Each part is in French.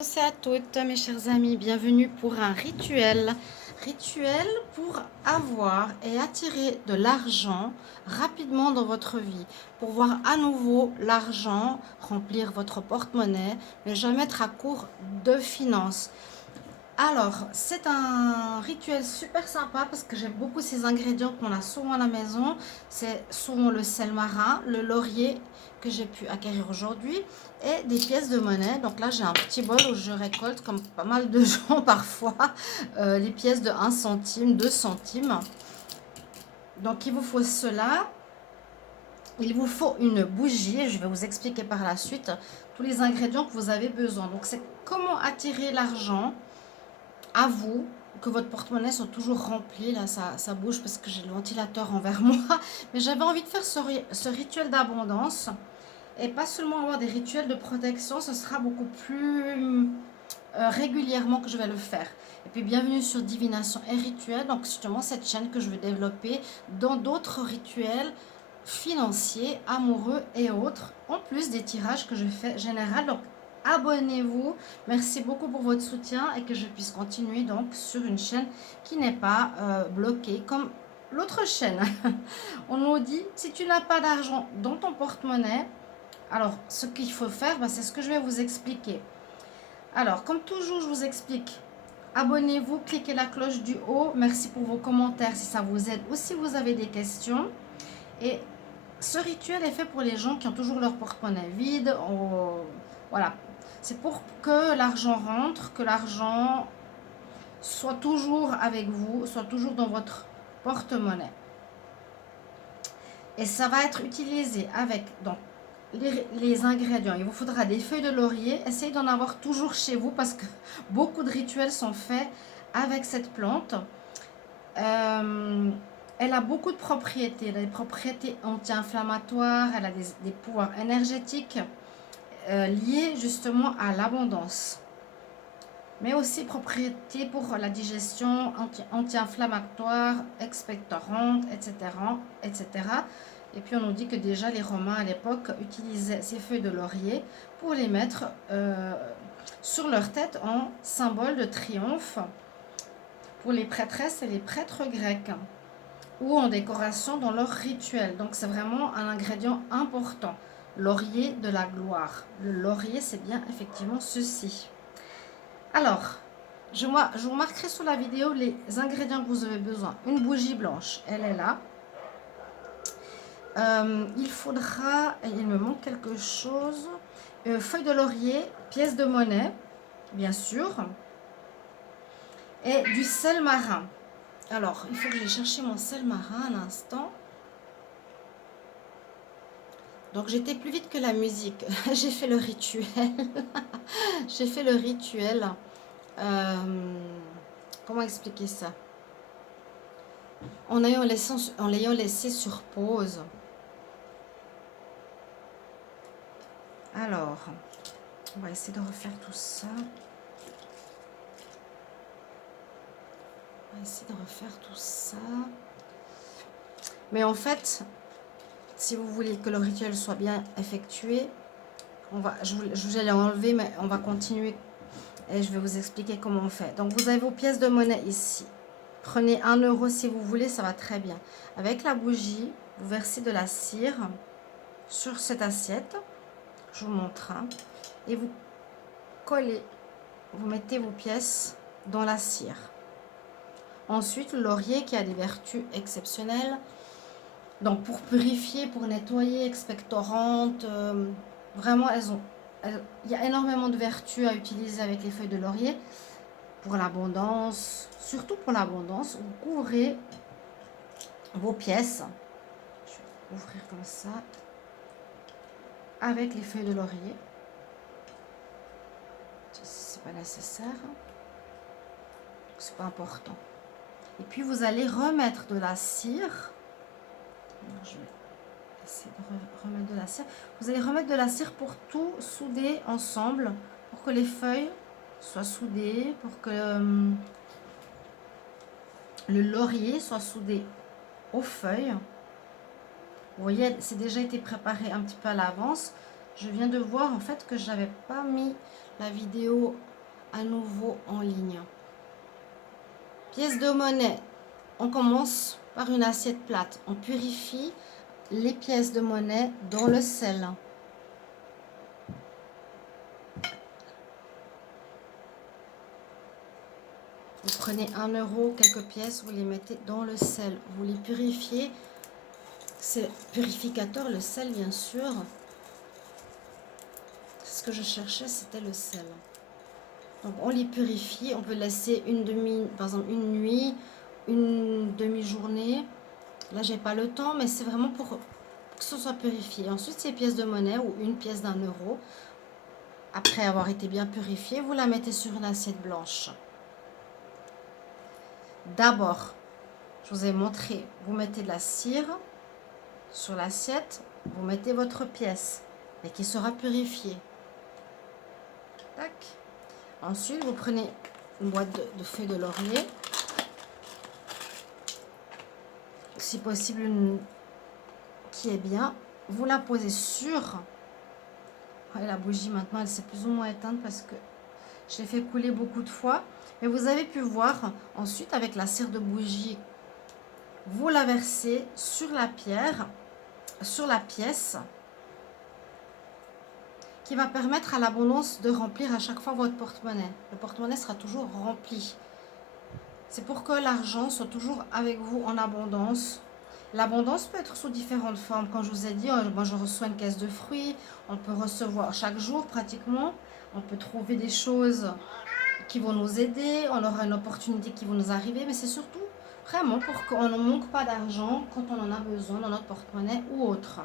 Bonjour à toutes mes chers amis, bienvenue pour un rituel. Rituel pour avoir et attirer de l'argent rapidement dans votre vie. Pour voir à nouveau l'argent remplir votre porte-monnaie, ne jamais être à court de finances. Alors, c'est un rituel super sympa parce que j'aime beaucoup ces ingrédients qu'on a souvent à la maison. C'est souvent le sel marin, le laurier que j'ai pu acquérir aujourd'hui et des pièces de monnaie. Donc là, j'ai un petit bol où je récolte, comme pas mal de gens parfois, les pièces de 1 centime, 2 centimes. Donc, il vous faut cela. Il vous faut une bougie. Je vais vous expliquer par la suite tous les ingrédients que vous avez besoin. Donc, c'est comment attirer l'argent à vous, que votre porte-monnaie soit toujours rempli. Là, ça bouge parce que j'ai le ventilateur envers moi. Mais j'avais envie de faire ce rituel d'abondance. Et pas seulement avoir des rituels de protection, ce sera beaucoup plus régulièrement que je vais le faire. Et puis bienvenue sur Divination et Rituels. Donc justement cette chaîne que je vais développer dans d'autres rituels financiers, amoureux et autres. En plus des tirages que je fais général. Donc abonnez-vous. Merci beaucoup pour votre soutien et que je puisse continuer donc sur une chaîne qui n'est pas bloquée comme l'autre chaîne. On nous dit, si tu n'as pas d'argent dans ton porte-monnaie, alors ce qu'il faut faire, c'est ce que je vais vous expliquer. Alors, comme toujours, je vous explique. Abonnez-vous, cliquez la cloche du haut. Merci pour vos commentaires si ça vous aide ou si vous avez des questions. Et ce rituel est fait pour les gens qui ont toujours leur porte-monnaie vide. Voilà. C'est pour que l'argent rentre, que l'argent soit toujours avec vous, soit toujours dans votre porte-monnaie. Et ça va être utilisé avec donc, les ingrédients. Il vous faudra des feuilles de laurier. Essayez d'en avoir toujours chez vous parce que beaucoup de rituels sont faits avec cette plante. Elle a beaucoup de propriétés. Elle a des propriétés anti-inflammatoires. Elle a des pouvoirs énergétiques liés justement à l'abondance. Mais aussi propriétés pour la digestion, anti-inflammatoire, expectorante, etc., etc. Et puis on nous dit que déjà les Romains à l'époque utilisaient ces feuilles de laurier pour les mettre sur leur tête en symbole de triomphe pour les prêtresses et les prêtres grecs ou en décoration dans leur rituel. Donc c'est vraiment un ingrédient important. Laurier de la gloire. Le laurier, c'est bien effectivement ceci. Alors, je vous marquerai sous la vidéo les ingrédients que vous avez besoin. Une bougie blanche, elle est là. Il faudra, il me manque quelque chose, feuille de laurier, pièce de monnaie, bien sûr, et du sel marin. Alors, il faut que j'aille chercher mon sel marin un instant. Donc, j'étais plus vite que la musique. J'ai fait le rituel. J'ai fait le rituel. Comment expliquer ça? En l'ayant laissé sur pause. Alors, on va essayer de refaire tout ça. On va essayer de refaire tout ça. Mais en fait, si vous voulez que le rituel soit bien effectué, je vous allais enlever, mais on va continuer. Et je vais vous expliquer comment on fait. Donc, vous avez vos pièces de monnaie ici. Prenez 1 euro si vous voulez, ça va très bien. Avec la bougie, vous versez de la cire sur cette assiette. Je vous montre. Et vous collez, vous mettez vos pièces dans la cire. Ensuite, le laurier qui a des vertus exceptionnelles. Donc, pour purifier, pour nettoyer, expectorante, vraiment, il y a énormément de vertus à utiliser avec les feuilles de laurier. Pour l'abondance, surtout pour l'abondance, vous couvrez vos pièces. Je vais ouvrir comme ça. Avec les feuilles de laurier. C'est pas nécessaire. C'est pas important. Et puis vous allez remettre de la cire. Alors, je vais essayer de remettre de la cire. Vous allez remettre de la cire pour tout souder ensemble, pour que les feuilles soient soudées, pour que le laurier soit soudé aux feuilles. Vous voyez, c'est déjà été préparé un petit peu à l'avance. Je viens de voir en fait que j'avais pas mis la vidéo à nouveau en ligne. Pièces de monnaie. On commence par une assiette plate. On purifie les pièces de monnaie dans le sel. Vous prenez 1 euro, quelques pièces, vous les mettez dans le sel. Vous les purifiez. C'est purificateur, le sel, bien sûr. Ce que je cherchais, c'était le sel. Donc, on les purifie. On peut laisser par exemple, une nuit, une demi-journée. Là, j'ai pas le temps, mais c'est vraiment pour que ce soit purifié. Ensuite, ces pièces de monnaie ou une pièce d'1 euro, après avoir été bien purifiée, vous la mettez sur une assiette blanche. D'abord, je vous ai montré, vous mettez de la cire sur l'assiette, vous mettez votre pièce, et qui sera purifiée. Tac. Ensuite, vous prenez une boîte de feuilles de laurier, si possible une qui est bien. Vous la posez sur. Et la bougie maintenant, elle s'est plus ou moins éteinte parce que je l'ai fait couler beaucoup de fois. Mais vous avez pu voir ensuite avec la cire de bougie, vous la versez sur la pierre, sur la pièce, qui va permettre à l'abondance de remplir à chaque fois votre porte-monnaie. Le porte-monnaie sera toujours rempli. C'est pour que l'argent soit toujours avec vous en abondance. L'abondance peut être sous différentes formes. Comme je vous ai dit, moi je reçois une caisse de fruits. On peut recevoir chaque jour pratiquement. On peut trouver des choses qui vont nous aider. On aura une opportunité qui va nous arriver. Mais c'est surtout vraiment pour qu'on ne manque pas d'argent quand on en a besoin dans notre porte-monnaie ou autre.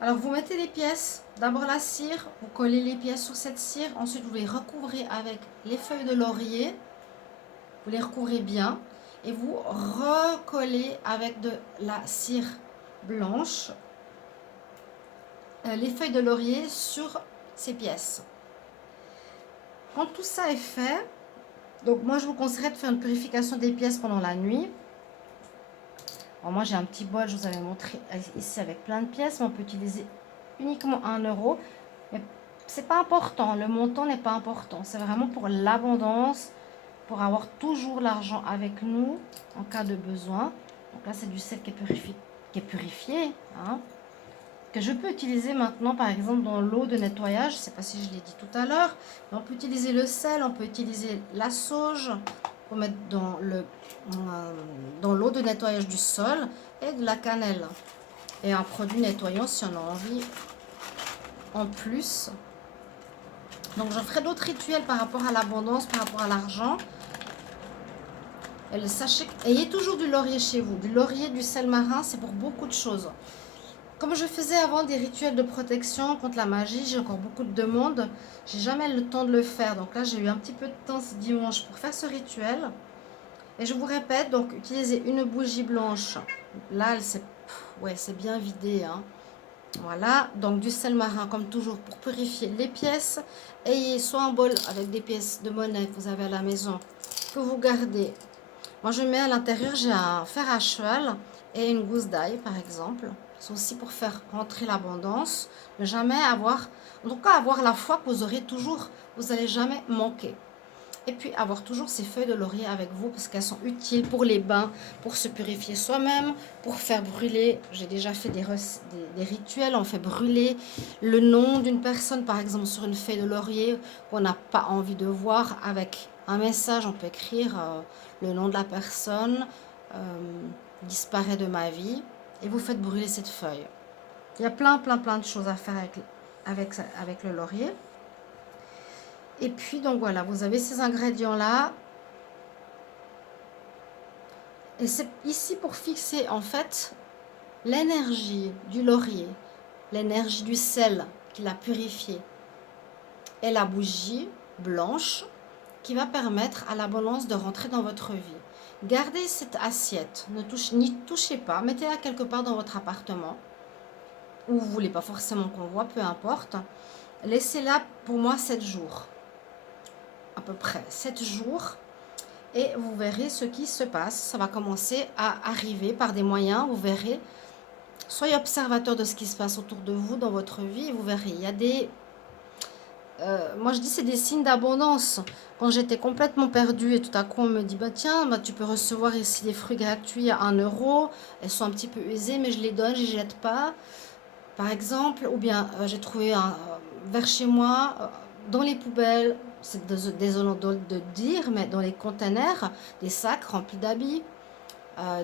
Alors vous mettez les pièces, d'abord la cire, vous collez les pièces sur cette cire. Ensuite vous les recouvrez avec les feuilles de laurier. Vous les recouvrez bien. Et vous recollez avec de la cire blanche les feuilles de laurier sur ces pièces. Quand tout ça est fait, donc moi je vous conseillerais de faire une purification des pièces pendant la nuit. Alors moi j'ai un petit bol, je vous avais montré ici avec plein de pièces, mais on peut utiliser uniquement 1 euro. Mais c'est pas important, le montant n'est pas important, c'est vraiment pour l'abondance, pour avoir toujours l'argent avec nous en cas de besoin. Donc là, c'est du sel qui est purifié, hein, que je peux utiliser maintenant, par exemple, dans l'eau de nettoyage. Je ne sais pas si je l'ai dit tout à l'heure, mais on peut utiliser le sel, on peut utiliser la sauge pour mettre dans l'eau de nettoyage du sol et de la cannelle. Et un produit nettoyant si on a envie en plus. Donc, je ferai d'autres rituels par rapport à l'abondance, par rapport à l'argent. Sachez, ayez toujours du laurier chez vous. Du laurier, du sel marin, c'est pour beaucoup de choses. Comme je faisais avant des rituels de protection contre la magie, j'ai encore beaucoup de demandes. J'ai jamais le temps de le faire. Donc là, j'ai eu un petit peu de temps ce dimanche pour faire ce rituel. Et je vous répète, donc utilisez une bougie blanche. Là, c'est bien vidé, hein. Voilà, donc du sel marin comme toujours pour purifier les pièces. Ayez soit un bol avec des pièces de monnaie que vous avez à la maison que vous gardez. Moi, je mets à l'intérieur, j'ai un fer à cheval et une gousse d'ail, par exemple. C'est aussi pour faire rentrer l'abondance. Ne jamais avoir, en tout cas, avoir la foi que vous aurez toujours, vous n'allez jamais manquer. Et puis, avoir toujours ces feuilles de laurier avec vous parce qu'elles sont utiles pour les bains, pour se purifier soi-même, pour faire brûler. J'ai déjà fait des rituels, on fait brûler le nom d'une personne, par exemple, sur une feuille de laurier qu'on n'a pas envie de voir. Avec un message, on peut écrire le nom de la personne, disparaît de ma vie, et vous faites brûler cette feuille. Il y a plein de choses à faire avec le laurier. Et puis, donc voilà, vous avez ces ingrédients-là. Et c'est ici pour fixer, en fait, l'énergie du laurier, l'énergie du sel qu'il a purifié, et la bougie blanche qui va permettre à l'abondance de rentrer dans votre vie. Gardez cette assiette, n'y touchez pas, mettez-la quelque part dans votre appartement, où vous ne voulez pas forcément qu'on voit, peu importe. Laissez-la pour moi 7 jours. À peu près 7 jours, et vous verrez ce qui se passe. Ça va commencer à arriver par des moyens, vous verrez. Soyez observateur de ce qui se passe autour de vous dans votre vie, et vous verrez, il y a moi je dis c'est des signes d'abondance. Quand j'étais complètement perdue et tout à coup on me dit bah tiens bah, tu peux recevoir ici des fruits gratuits à 1 euro. Elles sont un petit peu usées mais je les donne, je les jette pas. Par exemple, ou bien j'ai trouvé vers chez moi dans les poubelles, c'est désolant de dire, mais dans les containers, des sacs remplis d'habits,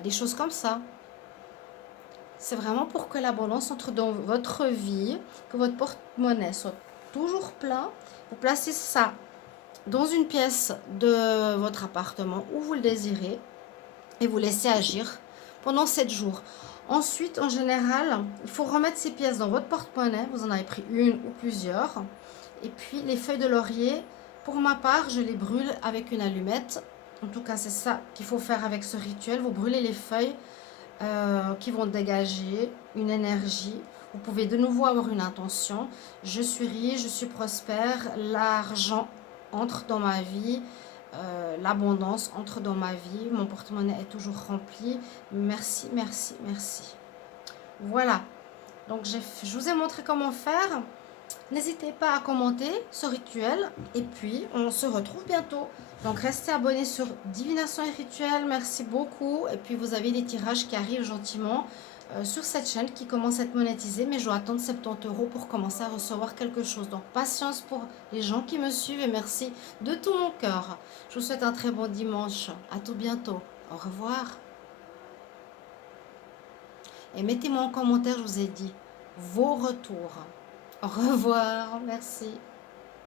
des choses comme ça. C'est vraiment pour que l'abondance entre dans votre vie, que votre porte-monnaie soit toujours plein. Vous placez ça dans une pièce de votre appartement où vous le désirez et vous laissez agir pendant 7 jours. Ensuite, en général, il faut remettre ces pièces dans votre porte-monnaie. Vous en avez pris une ou plusieurs. Et puis, les feuilles de laurier, pour ma part, je les brûle avec une allumette. En tout cas, c'est ça qu'il faut faire avec ce rituel. Vous brûlez les feuilles qui vont dégager une énergie. Vous pouvez de nouveau avoir une intention. Je suis riche, je suis prospère, l'argent entre dans ma vie, l'abondance entre dans ma vie, mon porte-monnaie est toujours rempli. Merci, merci, merci. Voilà, donc je vous ai montré comment faire. N'hésitez pas à commenter ce rituel et puis on se retrouve bientôt. Donc restez abonnés sur Divination et Rituel, merci beaucoup. Et puis vous avez des tirages qui arrivent gentiment sur cette chaîne qui commence à être monétisée, mais je dois attendre 70 euros pour commencer à recevoir quelque chose. Donc patience pour les gens qui me suivent et merci de tout mon cœur. Je vous souhaite un très bon dimanche. À tout bientôt. Au revoir. Et mettez-moi en commentaire, je vous ai dit, vos retours. Au revoir, merci.